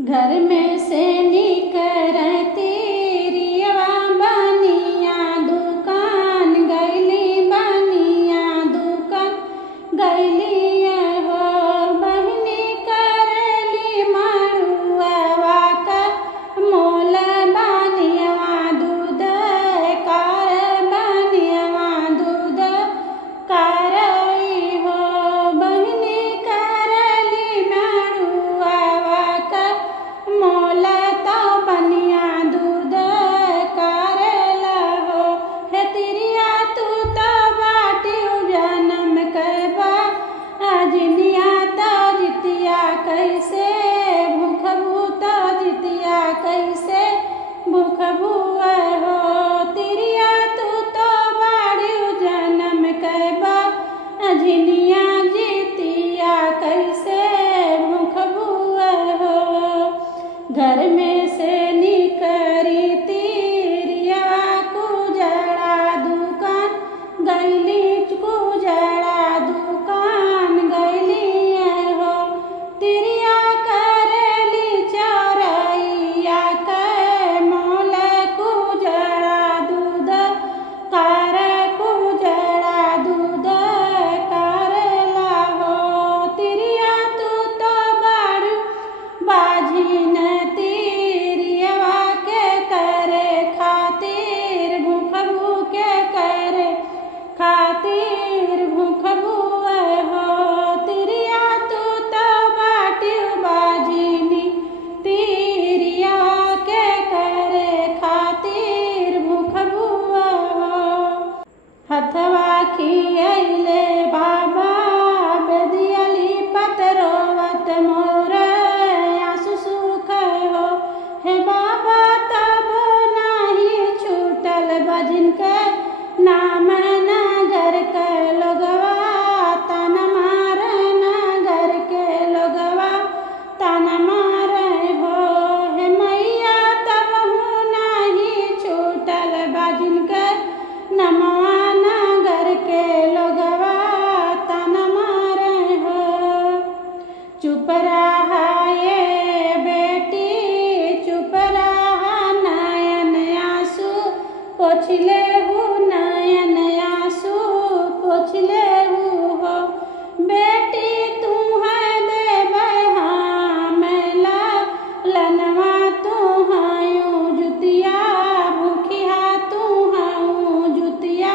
घर में से निकलती रियवा बनिया दुकान गैली, बनिया दुकान गैली हो बहनी करली मड़ुआ का मोल, बनिया दूध कार, बनिया दूध कार हो बहनी करली मड़ुआ का मोल, तो बनिया दूध कारल हो। हे तिरिया तू तो बाटी जन्म कैबा अजनिया, तो जितिया कैसे भूखबू, तो जितिया कैसे भूखबू हो। तिरिया तू तो बाड़ी जन्म कैबा अजनिया, जितिया कैसे भूखबू हो। घर में से निकरी तिरिया कुजड़ा दुकान गैली, कुजड़ा दुकान गैली हो। तिरिया करली चौरैया के मोल, कुजड़ा दूध कार, कुजड़ा दूध कारला हो। तिरिया तू तो बाड़ू बाझिन तिरियवा के करे खातिर भूखबू, के करे खातिर भूखबू हो। तिरिया तू तो बाटी बाझिनी तिरिया के करे खातिर भूखबू हो। हथवा खियैले बाबा बेदियली पतरोवत मोर आंसू सुख हो। हे बाबा तब नाही छूटल बजिन के नाम, नगर के लोगवा तन मारे, नगर के लोगवा तन मारे हो। हे मैया तब नाही छूटल बजिन के नमवा, नगर के लोगवा तन मारे हो। चुप रहा ये बेटी, चुप रहा नयन आंसू पोछ लेहू, नयन आंसू पोछ लेहू हो। बेटी तू है देबै मेला लनवा, तू हायूं जुतिया भूखिया, तू हायूं जुतिया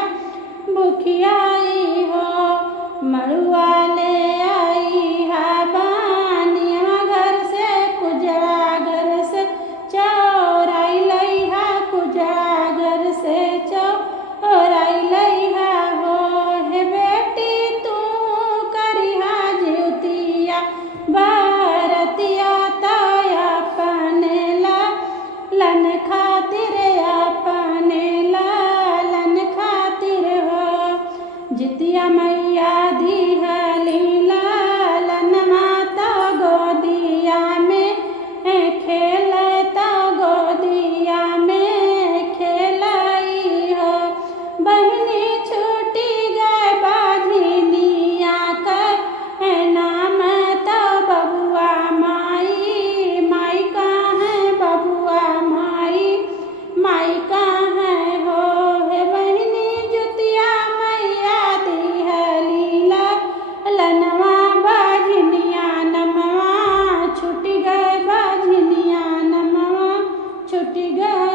भूखियाई हो। मड़ुआ ले आई है बनिया घर से, कुजड़ा घर से चौराई लई है, कुजड़ा घर से चौराई लई है हो। हे बेटी तू करिहा ज्योतिया भारतिया, ताया अपने लन खातिर, अपने लन खातिर हो। जितिया मैया दिहली लालन माता गोदिया में खेलता, गोदिया में खेलाई हो। बहनी छूटी गए बाझिनिया के नाम, तो बबुआ माई, माई कहाँ बबुआ माई, माई कहाँ हो। हे बहनी जुतिया मैया दिहली लनवा बाझिनिया नमवा, छूट गए बाझिनिया नमवा, छूट गए।